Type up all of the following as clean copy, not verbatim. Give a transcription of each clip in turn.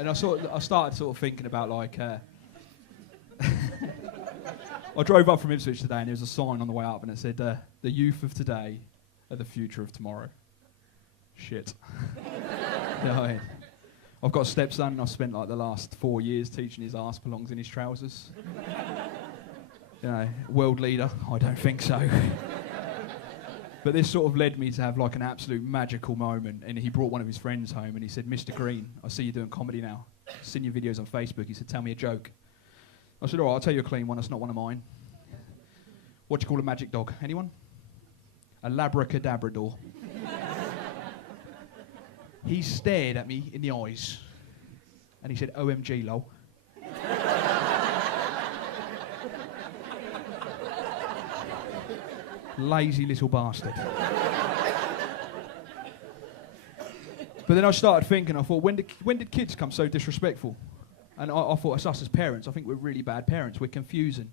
And I started sort of thinking about like, I drove up from Ipswich today and there was a sign on the way up and it said, the youth of today are the future of tomorrow. Shit. You know what I mean? I've got a stepson and I've spent like the last 4 years teaching his arse belongs in his trousers. You know, world leader? I don't think so. But this sort of led me to have like an absolute magical moment, and he brought one of his friends home and he said, Mr. Green, I see you doing comedy now. I've seen your videos on Facebook. He said, tell me a joke. I said, all right, I'll tell you a clean one, that's not one of mine. What do you call a magic dog? Anyone? A labracadabrador. He stared at me in the eyes and he said, OMG, lol. Lazy little bastard. But then I started thinking, I thought, when did kids become so disrespectful? And I thought, it's us as parents. I think we're really bad parents. We're confusing.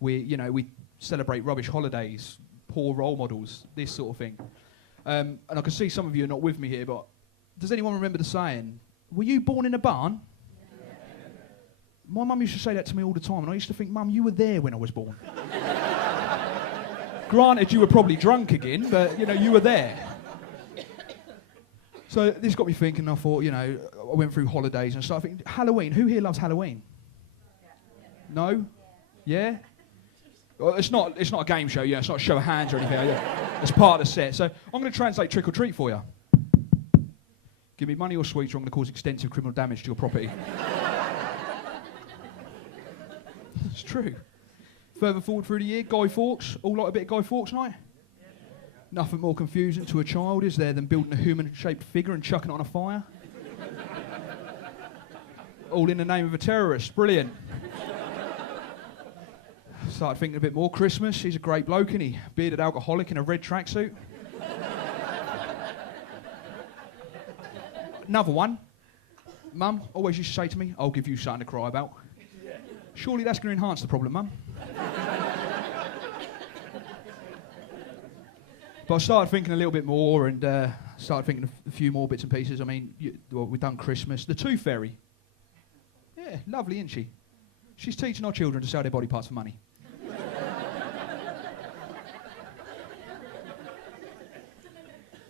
We celebrate rubbish holidays, poor role models, this sort of thing. And I can see some of you are not with me here, but does anyone remember the saying, were you born in a barn? Yeah. My mum used to say that to me all the time, and I used to think, Mum, you were there when I was born. Granted, you were probably drunk again, but, you were there. So this got me thinking, I thought, I went through holidays and started thinking, Halloween, who here loves Halloween? No? Yeah? Well, it's not a game show, it's not a show of hands or anything. It's part of the set. So I'm going to translate trick or treat for you. Give me money or sweets or I'm going to cause extensive criminal damage to your property. It's true. Further forward through the year, Guy Fawkes. All like a bit of Guy Fawkes night? Nothing more confusing to a child, is there, than building a human-shaped figure and chucking it on a fire? All in the name of a terrorist. Brilliant. Started thinking a bit more. Christmas, he's a great bloke, isn't he? Bearded alcoholic in a red tracksuit. Another one. Mum always used to say to me, I'll give you something to cry about. Surely that's going to enhance the problem, Mum. But I started thinking a little bit more and started thinking of a few more bits and pieces. I mean, we've done Christmas. The Tooth Fairy. Yeah, lovely, isn't she? She's teaching our children to sell their body parts for money.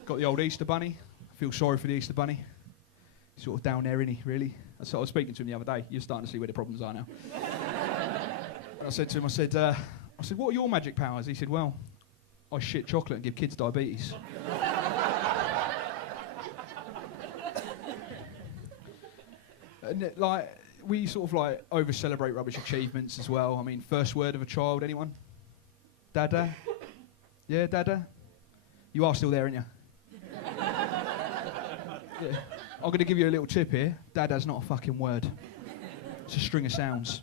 Got the old Easter Bunny. I feel sorry for the Easter Bunny. He's sort of down there, isn't he, really? That's what I was speaking to him the other day. You're starting to see where the problems are now. And I said to him, I said, what are your magic powers? He said, well, I shit chocolate and give kids diabetes. And we sort of over-celebrate rubbish achievements as well. I mean, first word of a child, anyone? Dada? Yeah, Dada? You are still there, aren't you? Yeah. I'm going to give you a little tip here. Dada's not a fucking word. It's a string of sounds.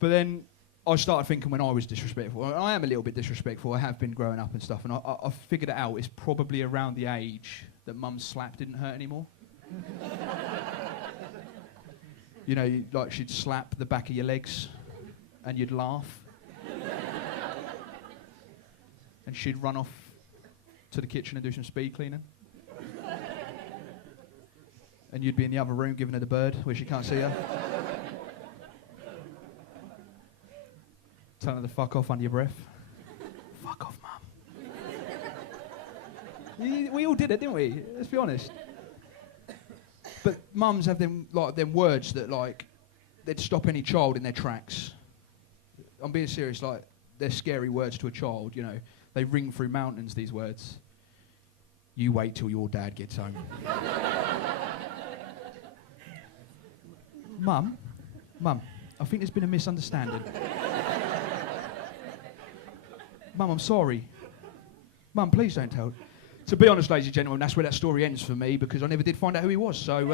But then I started thinking when I was disrespectful. I am a little bit disrespectful. I have been growing up and stuff. And I figured it out. It's probably around the age that Mum's slap didn't hurt anymore. She'd slap the back of your legs and you'd laugh. And she'd run off to the kitchen and do some speed cleaning. And you'd be in the other room giving her the bird where she can't see her. Telling her to fuck off under your breath. Fuck off, Mum. We all did it, didn't we? Let's be honest. But mums have them words that they'd stop any child in their tracks. I'm being serious, they're scary words to a child, They ring through mountains, these words. You wait till your dad gets home. Mum, I think there's been a misunderstanding. Mum, I'm sorry. Mum, please don't tell. To be honest, ladies and gentlemen, that's where that story ends for me because I never did find out who he was, so...